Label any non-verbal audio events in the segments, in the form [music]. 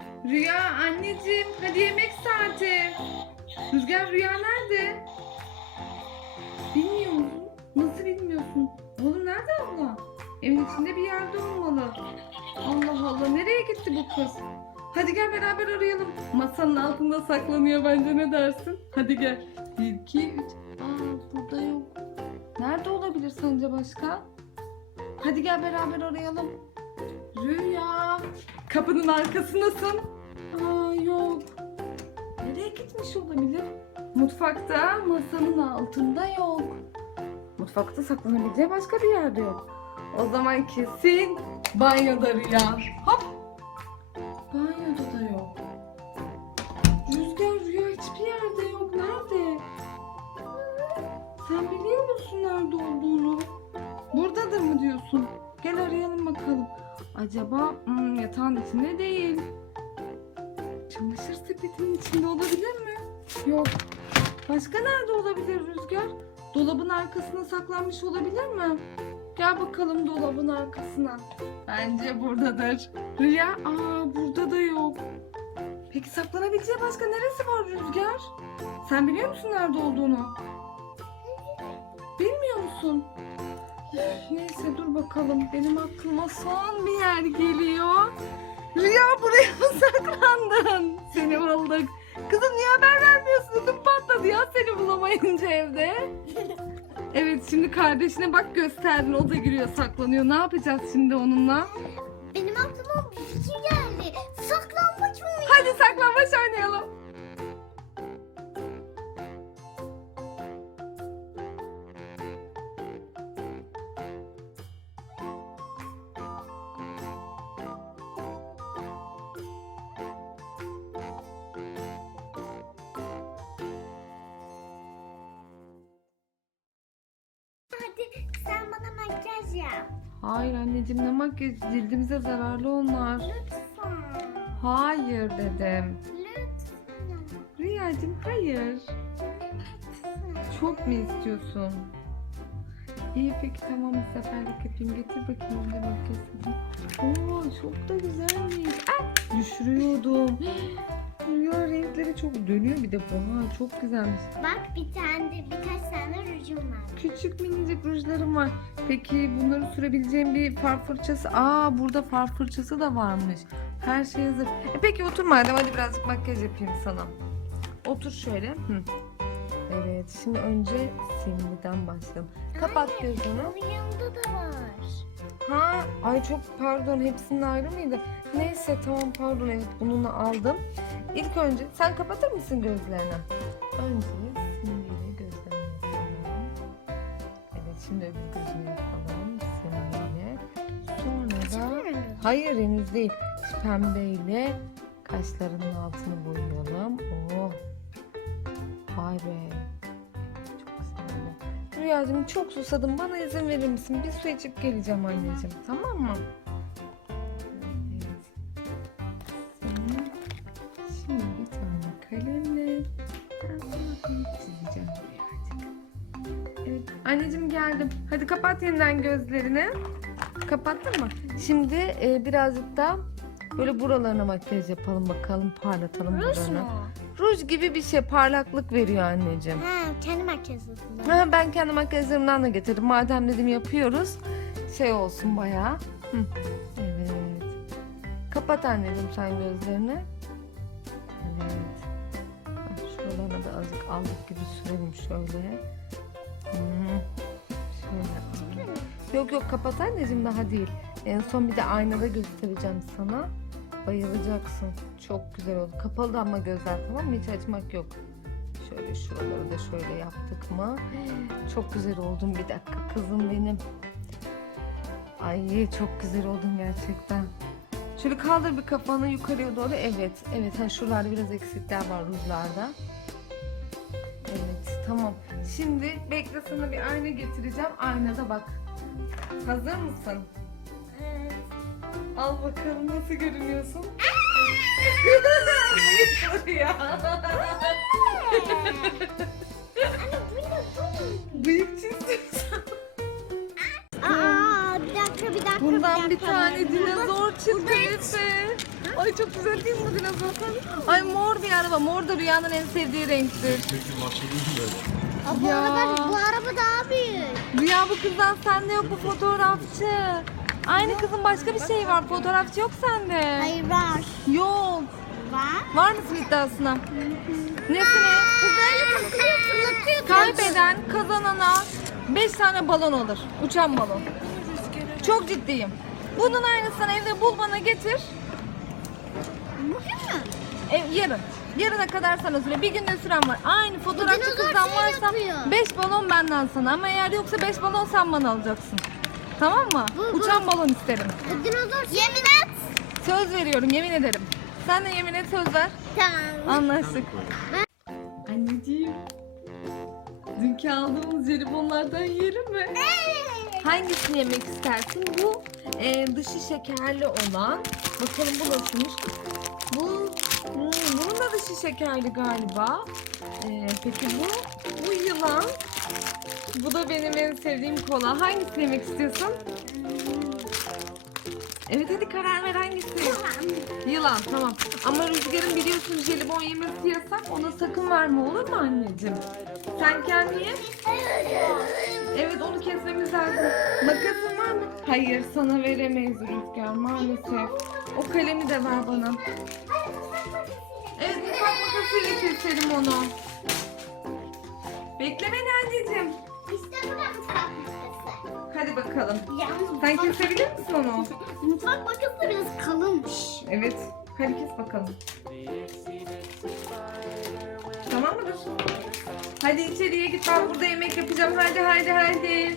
Rüya anneciğim hadi yemek saati. Rüzgar Rüya nerede? Bilmiyor musun? Nasıl bilmiyorsun? Oğlum nerede abla? Evin içinde bir yerde olmalı. Allah Allah nereye gitti bu kız? Hadi gel beraber arayalım. Masanın altında saklanıyor bence ne dersin? Hadi gel. Bir, iki, üç. Aa burada yok. Nerede olabilir sence başka? Hadi gel beraber arayalım. Rüya. Kapının arkasındasın. Aa yok. Nereye gitmiş olabilir? Mutfakta masanın altında yok. Mutfakta saklanabileceği başka bir yerde yok. O zaman kesin banyoda Rüya. Hop. Banyoda da yok. Acaba hmm, yatağın içinde değil. Çamaşır sepetinin içinde olabilir mi? Yok. Başka nerede olabilir Rüzgar? Dolabın arkasına saklanmış olabilir mi? Gel bakalım dolabın arkasına. Bence buradadır. Rüya, aa burada da yok. Peki saklanabileceği başka neresi var Rüzgar? Sen biliyor musun nerede olduğunu? Bilmiyor musun? Neyse dur bakalım. Benim aklıma son bir yer geliyor. Rüya buraya mı [laughs] saklandın? Seni bulduk. Kızım niye haber vermiyorsun? Ödüm patladı ya seni bulamayınca evde. [laughs] Evet şimdi kardeşine bak gösterdin. O da giriyor saklanıyor. Ne yapacağız şimdi onunla? Benim aklıma bir fikir geldi. Makyaj yap. Hayır anneciğim ne makyaj cildimize zararlı onlar. Lütfen. Hayır dedim. Lütfen. Rüyacığım hayır. Çok mu istiyorsun? İyi peki tamam bir seferlik yapayım. Getir bakayım önce makyajını. Oo çok da güzelmiş. Ay, düşürüyordum. Rüya renkleri çok dönüyor bir de. Vay çok güzelmiş. Bak bir tane de birkaç tane rujum var. Küçük minicik rujlarım var. Peki bunları sürebileceğim bir far fırçası. Aa burada far fırçası da varmış. Her şey hazır. E peki otur madem hadi birazcık makyaj yapayım sana. Otur şöyle. Hı. Evet şimdi önce simliden başlayalım. Kapat Hayır, gözünü. Yanında da var. Ha, ay çok pardon hepsinin ayrı mıydı? Neyse tamam pardon evet bununla aldım. İlk önce sen kapatır mısın gözlerini? Önce simliyle gözlerini. Evet şimdi öbür gözünü yapalım simliyle. Sonra da hayır henüz değil. Pembeyle kaşlarının altını boyayalım. Oh. Vay be. Rüyacığım çok susadım. Bana izin verir misin? Bir su içip geleceğim anneciğim. Tamam mı? Evet. Şimdi bir tane kalemle ben sana çizeceğim Rüyacığım. Evet. Anneciğim geldim. Hadi kapat yeniden gözlerini. Kapattın mı? Şimdi e, birazcık da böyle buralarına makyaj yapalım bakalım. Parlatalım mu? Ruj gibi bir şey parlaklık veriyor anneciğim. Ha, kendi makyajını. Ha, ben kendi makyajlarımdan da getirdim. Madem dedim yapıyoruz. Şey olsun bayağı. Hı. Evet. Kapat anneciğim sen gözlerini. Evet. Ha, Şuralarına da azıcık aldık gibi sürelim şöyle. Hı. Şöyle. Yok yok kapat anneciğim daha değil. En son bir de aynada göstereceğim sana. Bayılacaksın. Çok güzel oldu. Kapalı ama gözler tamam mı? Hiç açmak yok. Şöyle şuraları da şöyle yaptık mı? Çok güzel oldun bir dakika kızım benim. Ay çok güzel oldun gerçekten. Şöyle kaldır bir kafanı yukarıya doğru. Evet. Evet. Ha, şuralarda biraz eksikler var rujlarda. Evet. Tamam. Şimdi bekle sana bir ayna getireceğim. Aynada bak. Hazır mısın? Al bakalım nasıl görünüyorsun. [laughs] ya. Bıyık çizdim. Aa, bir dakika bir dakika Bundan bir dakika. tane dinozor Burada- Efe. Ay çok güzel değil mi dinozor? Ay mor bir araba. Mor da Rüya'nın en sevdiği renktir. Aa, bu, Ya. araba, bu araba daha büyük. Rüya bu kızdan sende yok bu fotoğrafçı. Aynı kızın başka bir şey var. Fotoğrafçı yok sende. Hayır var. Yok. Var. Var mısın iddiasına? Nesine? Bu böyle kalkıyor fırlatıyor. Kaybeden kazanana 5 tane balon alır. Uçan balon. Çok ciddiyim. Bunun aynısını evde bul bana getir. Bugün mü? Ev, yarın. Yarına kadar sana süre. Bir günde süren var. Aynı fotoğrafçı dinozor kızdan şey varsa yapıyor. 5 balon benden sana. Ama eğer yoksa 5 balon sen bana alacaksın. Tamam mı? Bu- bu- Uçan balon isterim. Bu dinozor Yemin et. Söz veriyorum yemin ederim. Sen de yemin et söz ver. Tamam. Anlaştık. Anneciğim. Dünkü aldığımız jelibonlardan yiyelim mi? Hangisini yemek istersin? Bu e, dışı şekerli olan. Bakalım bu nasılmış? Bu, hmm, bunun da dışı şekerli galiba. E, peki bu? Bu yılan. Bu da benim en sevdiğim kola. Hangisini yemek istiyorsun? Evet hadi karar ver hangisi? Yılan tamam. Ama Rüzgar'ın biliyorsun jelibon yemesi yasak. Ona sakın verme olur mu anneciğim? Sen kendi ye. Evet onu kesmemiz lazım. Makasın var mı? Hayır sana veremeyiz Rüzgar maalesef. O kalemi de ver bana. Evet mutfak makasıyla keselim onu. Bekle beni anneciğim. İşte bu da mutfak makası. Hadi bakalım. Yalnız Sen mutfak, kesebilir misin onu? mutfak makası biraz kalınmış. Evet. Hadi kes bakalım. Tamam mıdır? Hadi içeriye git ben burada yemek yapacağım. Hadi hadi hadi.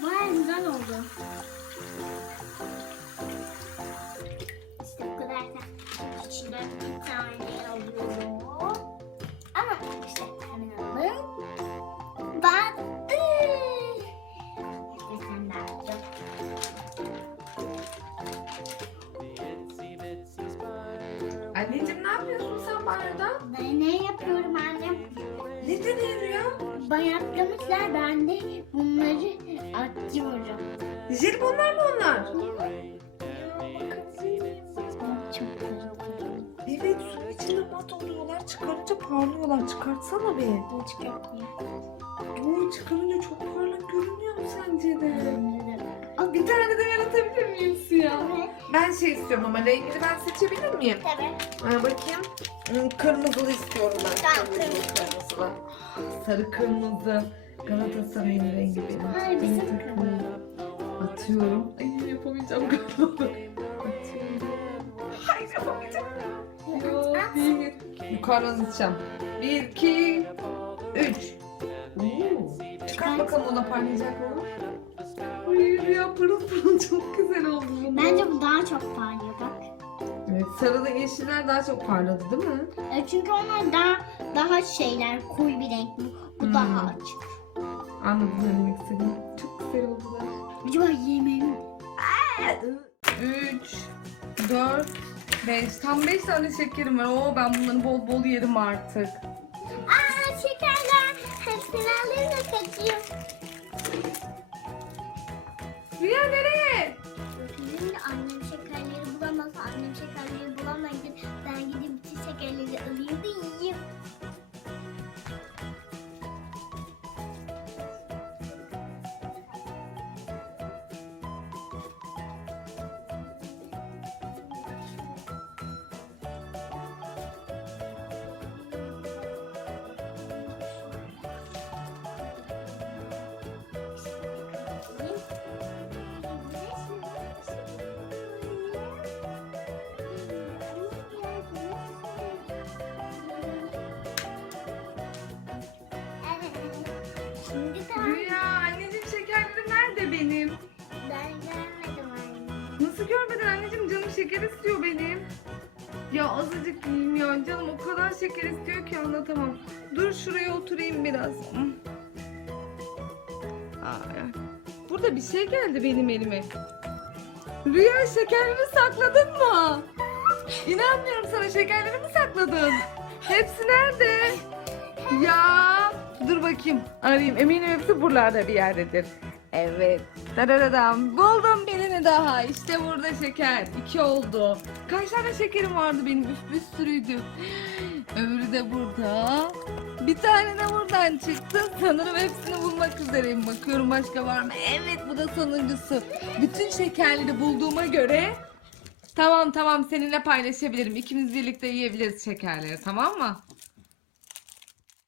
Oo bayağı güzel oldu. İşte bu kadar da içinden bir tane alıyorum. Ama işte alalım. Battı. İşte sen de. Anneciğim ne yapıyorsun sen barda? Ben ne yapıyorum annem? Ne deniyor ya? Bayatlamışlar ben de bunları atıyorum. Jelibonlar mı onlar? Evet suyun içinde mat oluyorlar. Çıkarınca parlıyorlar. Çıkartsana bir. Bu çıkartmayayım. Doğru çıkarınca çok parlak görünüyor mu sence de? Aa, Bir tane de ben atabilir miyim? Evet. Ben şey istiyorum ama rengini ben seçebilir miyim? Tabii. Ee, bakayım. Hmm, Kırmızılı istiyorum ben. Tamam, Kırmızılı, kırmızılı. Sarı kırmızı. Galatasaray'ın rengi benim. Hayır, bizim takımım. Atıyorum. Ay yapamayacağım galiba. Hayır yapamayacağım. Yok değil. Yukarıdan atacağım. Bir, iki, üç. Oo. Çıkart bakalım ona parlayacak mı? Hayır ya pırıl pırıl çok güzel oldu bu. Bence bu daha çok parlıyor bak. Evet sarılı yeşiller daha çok parladı değil mi? E, çünkü onlar daha daha şeyler koyu bir renk. Bu, bu Hmm. daha açık. Anladım ne demek istediğini. Çok güzel oldular. Acaba yemeğim 3, 4, 5. Tam 5 tane şekerim var. Oo ben bunları bol bol yerim artık. Şimdi de Rüya anneciğim şekerlerim nerede benim? ben görmedim anne. Nasıl görmedin anneciğim canım şeker istiyor benim. Ya azıcık yiyeyim ya canım o kadar şeker istiyor ki anlatamam. Dur şuraya oturayım biraz. Ay. Burada bir şey geldi benim elime. Rüya şekerlerimi sakladın mı? İnanmıyorum sana şekerlerimi sakladın. Hepsi nerede? Ya dur bakayım arayayım eminim hepsi buralarda bir yerdedir. Evet. Dadadadam. Buldum birini daha. İşte burada şeker. İki oldu. Kaç tane şekerim vardı benim? Üf bir sürüydü. Öbürü de burada. Bir tane de buradan çıktı. Sanırım hepsini bulmak üzereyim. Bakıyorum başka var mı? Evet bu da sonuncusu. Bütün şekerleri bulduğuma göre Tamam tamam seninle paylaşabilirim. İkimiz birlikte yiyebiliriz şekerleri tamam mı?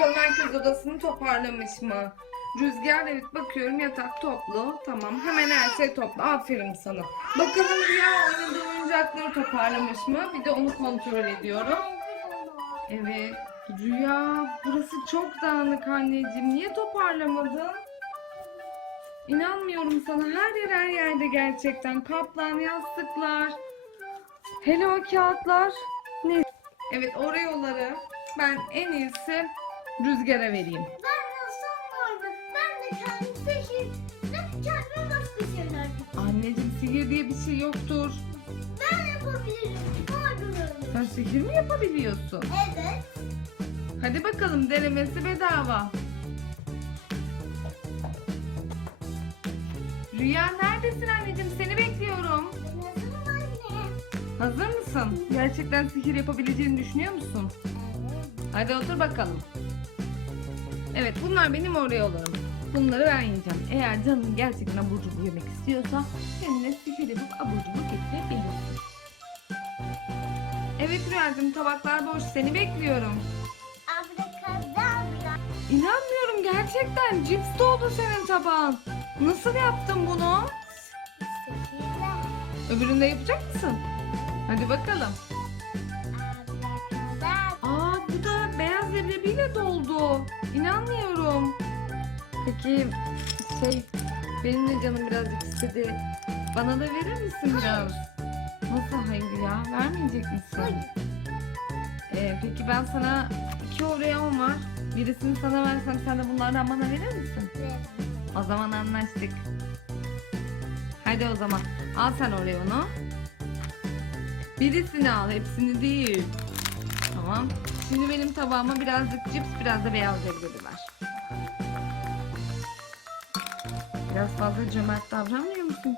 Bakalım herkes odasını toparlamış mı? Rüzgar evet bakıyorum yatak toplu. Tamam hemen her şey toplu. Aferin sana. Bakalım Rüya oynadığı oyuncakları toparlamış mı? Bir de onu kontrol ediyorum. Evet. Rüya burası çok dağınık anneciğim. Niye toparlamadın? İnanmıyorum sana. Her yer her yerde gerçekten. Kaplan, yastıklar. Hele o kağıtlar. Ne? Evet oreoları ben en iyisi rüzgara vereyim. Ben de son vardı. Ben de kendi. Ben kendime başka şeyler. Anneciğim sihir diye bir şey yoktur. Ben yapabilirim. Pardon. Sen sihir mi yapabiliyorsun? Evet. Hadi bakalım denemesi bedava. Rüya neredesin anneciğim? Seni bekliyorum. Nasıl anne? Hazır mısın? Gerçekten sihir yapabileceğini düşünüyor musun? Evet. Hadi otur bakalım. Evet bunlar benim oreolarım. Bunları ben yiyeceğim. Eğer canın gerçekten abur cubur yemek istiyorsa kendine sihir yapıp abur cubur getirebilirsin. Evet Rüyacığım tabaklar boş. Seni bekliyorum. Abrakadabra. İnanmıyorum gerçekten. Cips doldu senin tabağın. Nasıl yaptın bunu? Sihirler. Öbürünü de yapacak mısın? Hadi bakalım. Leblebiyle doldu. İnanmıyorum. Peki şey benim de canım birazcık istedi. Bana da verir misin biraz? Nasıl hayır ya? Vermeyecek misin? Hayır. Ee, peki ben sana iki Oreo'm var. Birisini sana versem sen de bunlardan bana verir misin? O zaman anlaştık. Hadi o zaman. Al sen Oreo'nu. Birisini al, hepsini değil. Tamam. Şimdi benim tabağıma birazcık cips, biraz da beyaz leblebi ver. Biraz fazla cömert davranmıyor musun?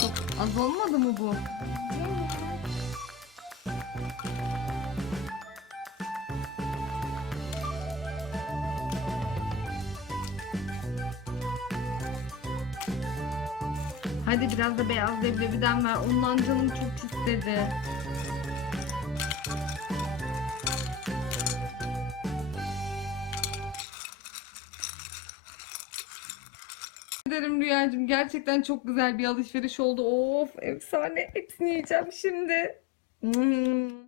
Çok az olmadı mı bu? Hadi biraz da beyaz leblebiden ver. Ondan canım çok istedi. Rüyacığım. Gerçekten çok güzel bir alışveriş oldu. Of efsane. Hepsini yiyeceğim şimdi. Hmm.